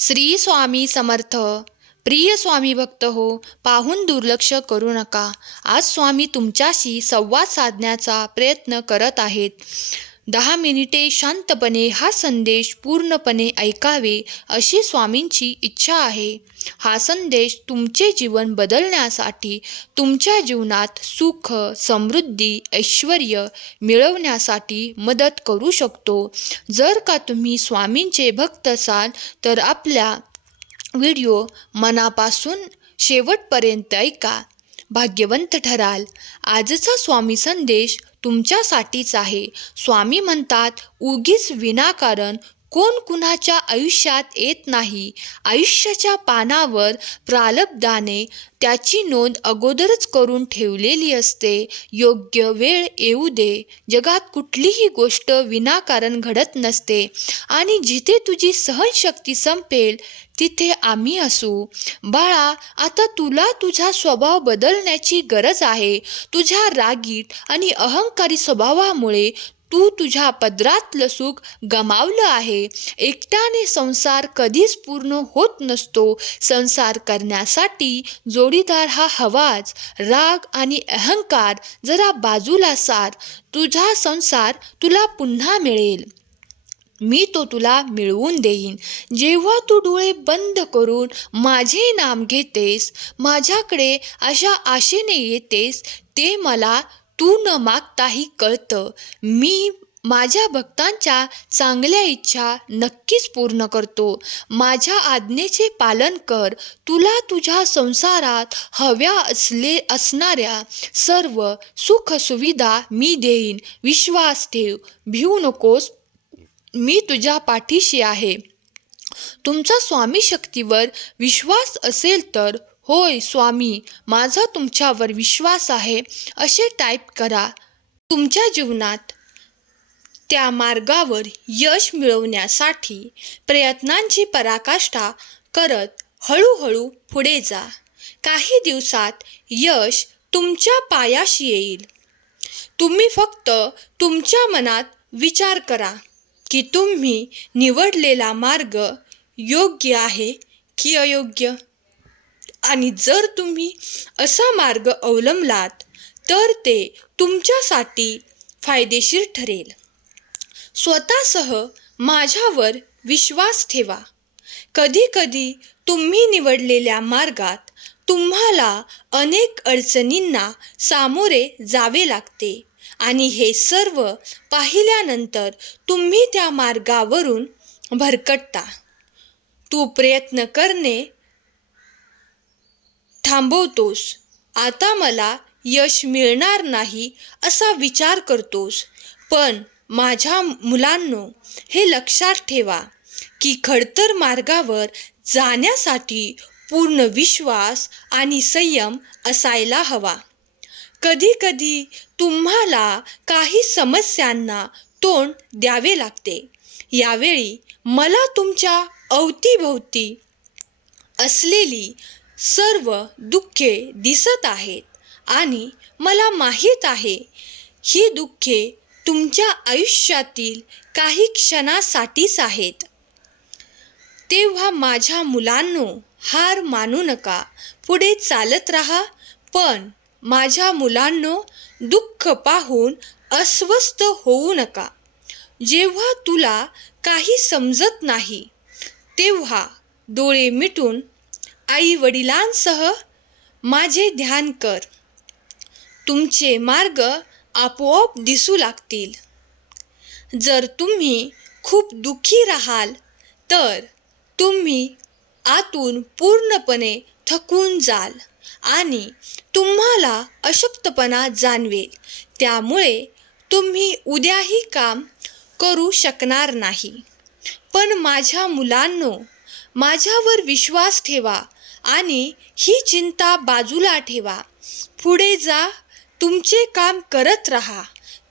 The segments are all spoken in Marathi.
श्री स्वामी समर्थ प्रिय स्वामी भक्त हो पाहून दुर्लक्ष करू नका. आज स्वामी तुमच्याशी संवाद साधण्याचा प्रयत्न करत आहेत. दहा मिनिटे शांतपणे हा संदेश पूर्णपणे ऐकावे अशी स्वामींची इच्छा आहे. हा संदेश तुमचे जीवन बदलण्यासाठी तुमच्या जीवनात सुख समृद्धी ऐश्वर मिळवण्यासाठी मदत करू शकतो. जर का तुम्ही स्वामींचे भक्त असाल तर आपल्या व्हिडिओ मनापासून शेवटपर्यंत ऐका. भाग्यवंत ठराल. आजचा स्वामी संदेश तुमच्यासाठीच आहे. स्वामी म्हणतात उगीच विनाकारण कोण कुणाच्या आयुष्यात येत नाही. आयुष्याच्या पानावर प्रालब्धाने त्याची नोंद अगोदरच करून ठेवलेली असते. योग्य वेळ येऊ दे. जगात कुठलीही गोष्ट विनाकारण घडत नसते. आणि जिथे तुझी सहनशक्ती संपेल तिथे आम्ही असू. बाळा आता तुला तुझा स्वभाव बदलण्याची गरज आहे. तुझ्या रागीट आणि अहंकारी स्वभावामुळे तू तुझ्या पदरातलं सुख गमावलं आहे. एकट्याने संसार कधीच पूर्ण होत नसतो. संसार करण्यासाठी जोडीदार हा हवाच. राग आणि अहंकार जरा बाजूला सार. तुझा संसार तुला पुन्हा मिळेल. मी तो तुला मिळवून देईन. जेव्हा तू डोळे बंद करून माझे नाम घेतेस माझ्याकडे अशा आशेने येतेस ते मला तू न मागताही कळतं. मी माझ्या भक्तांच्या चांगल्या इच्छा नक्कीच पूर्ण करतो. माझ्या आज्ञेचे पालन कर. तुला तुझ्या संसारात हव्या असले असणाऱ्या सर्व सुखसुविधा मी देईन. विश्वास ठेव. भिऊ नकोस. मी तुझ्या पाठीशी आहे. तुमचा स्वामी शक्तीवर विश्वास असेल तर होय स्वामी माझा तुमच्यावर विश्वास आहे असे टाईप करा. तुमच्या जीवनात त्या मार्गावर यश मिळवण्यासाठी प्रयत्नांची पराकाष्ठा करत हळूहळू पुढे जा. काही दिवसात यश तुमच्या पायाशी येईल. तुम्ही फक्त तुमच्या मनात विचार करा. की तुम्ही निवडलेला मार्ग योग्य आहे की अयोग्य? आणि जर तुम्ही असा मार्ग अवलंबलात तर ते तुमच्यासाठी फायदेशीर ठरेल. स्वतःसह माझ्यावर विश्वास ठेवा. कधीकधी तुम्ही निवडलेल्या मार्गात तुम्हाला अनेक अडचणींना सामोरे जावे लागते. आणि हे सर्व पाहिल्यानंतर तुम्ही त्या मार्गावरून भरकटता. तू प्रयत्न करणे थांबवतोस. आता मला यश मिळणार नाही असा विचार करतोस. पण माझ्या मुलांनो हे लक्षात ठेवा की खडतर मार्गावर जाण्यासाठी पूर्ण विश्वास आणि संयम असायला हवा. कधीकधी तुम्हाला काही समस्यांना तोंड द्यावे लागते. यावेळी मला तुमच्या अवतीभोवती असलेली सर्व दुःखे दिसत आहेत आणि मला माहीत आहे ही दुःखे तुमच्या आयुष्यातील काही क्षणासाठीच आहेत. तेव्हा माझ्या मुलांनो हार मानू नका. पुढे चालत राहा पण माझ्या मुलांनो दुःख पाहून अस्वस्थ होऊ नका. जेव्हा तुला काही समजत नाही तेव्हा डोळे मिटून आई वडिलांसह माझे ध्यान कर. तुमचे मार्ग आपोआप दिसू लागतील. जर तुम्ही खूप दुःखी राहाल तर तुम्ही आतून पूर्णपणे थकून जाल आणि तुम्हाला अशक्तपणा जाणवेल. त्यामुळे तुम्ही उद्याही काम करू शकणार नाही. पण माझ्या मुलांनो माझ्यावर विश्वास ठेवा आणि ही चिंता बाजूला ठेवा. पुढे जा तुमचे काम करत राहा.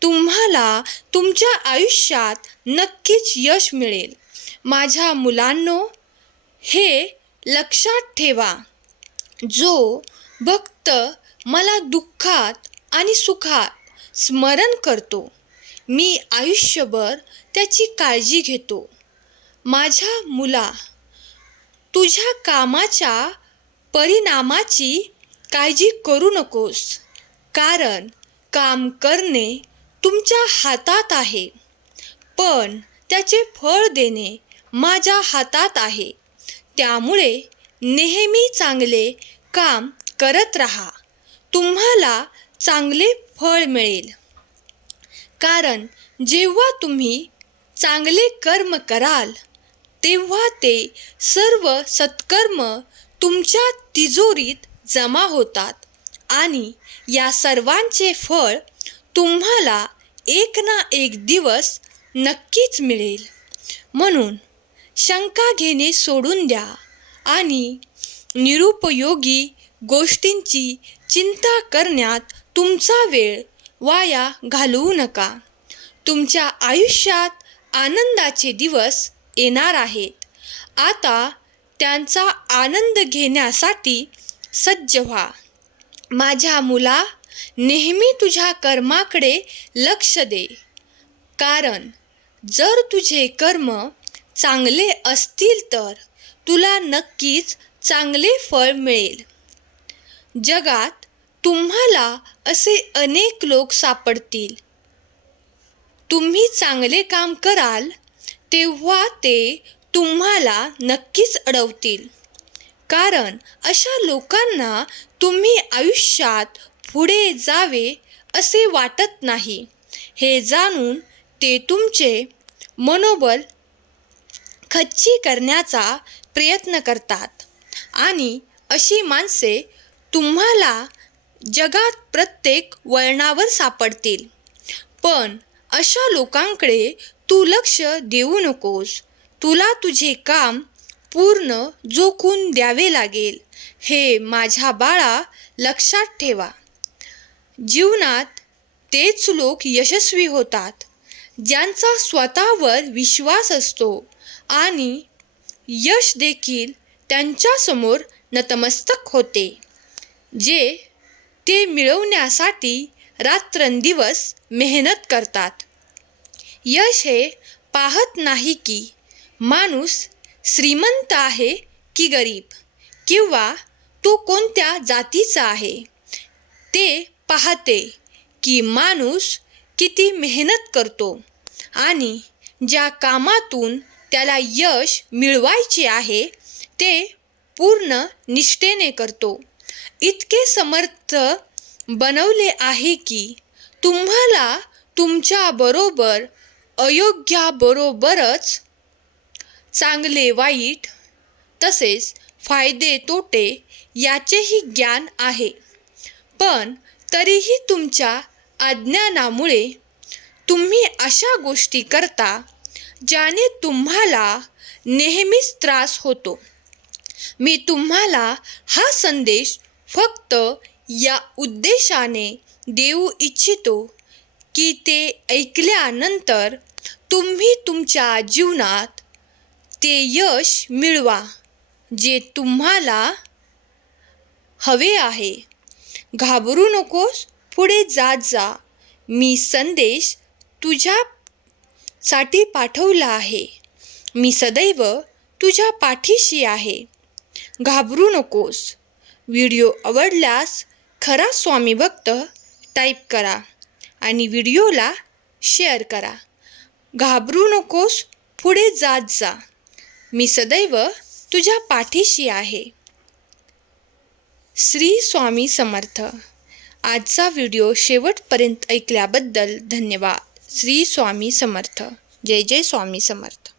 तुम्हाला तुमच्या आयुष्यात नक्कीच यश मिळेल. माझ्या मुलांनो हे लक्षात ठेवा. जो भक्त मला दुःखात आणि सुखात स्मरण करतो. मी आयुष्यभर त्याची काळजी घेतो. माझ्या मुला तुझ्या कामाच्या परिणामाची काळजी करू नकोस कारण काम करणे तुमच्या हातात आहे. पण त्याचे फळ देणे माझ्या हातात आहे. त्यामुळे नेहमी चांगले काम करत राहा. तुम्हाला चांगले फळ मिळेल. कारण जेव्हा तुम्ही चांगले कर्म कराल तेव्हा ते सर्व सत्कर्म तुमच्या तिजोरीत जमा होतात आणि या सर्वांचे फळ तुम्हाला एक ना एक दिवस नक्कीच मिळेल. म्हणून शंका घेणे सोडून द्या आणि निरुपयोगी गोष्टींची चिंता करण्यात तुमचा वेळ वाया घालवू नका. तुमच्या आयुष्यात आनंदाचे दिवस येणार आहेत. आता त्यांचा आनंद घेण्यासाठी सज्ज व्हा. माझ्या मुला नेहमी तुझ्या कर्माकडे लक्ष दे. कारण जर तुझे कर्म चांगले असतील तर तुला नक्कीच चांगले फळ मिळेल. जगात तुम्हाला असे अनेक लोक सापडतील. तुम्ही चांगले काम कराल तेव्हा ते तुम्हाला नक्कीच अडवतील. कारण अशा लोकांना तुम्ही आयुष्यात पुढे जावे असे वाटत नाही. हे जाणून ते तुमचे मनोबल खच्ची करण्याचा प्रयत्न करतात. आणि अशी माणसे तुम्हाला जगात प्रत्येक वळणावर सापडतील. पण अशा लोकांकडे तू लक्ष देऊ नकोस. तुला तुझे काम पूर्ण जोखून द्यावे लागेल. हे माझ्या बाळा लक्षात ठेवा. जीवनात तेच लोक यशस्वी होतात ज्यांचा स्वतःवर विश्वास असतो आणि यश देखील त्यांच्यासमोर नतमस्तक होते. जे ते मिळवण्यासाठी रात्रंदिवस मेहनत करतात. यश हे पाहत नाही की माणूस श्रीमंत आहे की गरीब किंवा तो कोणत्या जातीचा आहे. ते पाहते की माणूस किती मेहनत करतो आणि ज्या कामातून त्याला यश मिळवायचे आहे ते पूर्ण निष्ठेने करतो. इतके समर्थ बनवले आहे की तुम्हाला तुमच्याबरोबर अयोग्याबरोबरच चांगले वाईट तसेच फायदे तोटे याचेही ज्ञान आहे. पण तरीही तुमच्या अज्ञानामुळे तुम्ही अशा गोष्टी करता ज्याने तुम्हाला नेहमीच त्रास होतो. मी तुम्हाला हा संदेश फक्त या उद्देशाने देऊ इच्छितो की ते ऐकल्यानंतर तुम्ही तुमच्या जीवनात ते यश मिळवा जे तुम्हाला हवे आहे. घाबरू नकोस पुढे जात जा. मी संदेश तुझ्यासाठी पाठवला आहे. मी सदैव तुझ्या पाठीशी आहे. घाबरू नकोस. व्हिडिओ आवडल्यास खरा स्वामी भक्त टाईप करा आणि व्हिडिओला शेअर करा. घाबरू नकोस पुढे जात जा. मी सदैव तुझ्या पाठीशी आहे. श्री स्वामी समर्थ. आजचा व्हिडिओ शेवटपर्यंत ऐकल्याबद्दल धन्यवाद. श्री स्वामी समर्थ. जय जय स्वामी समर्थ.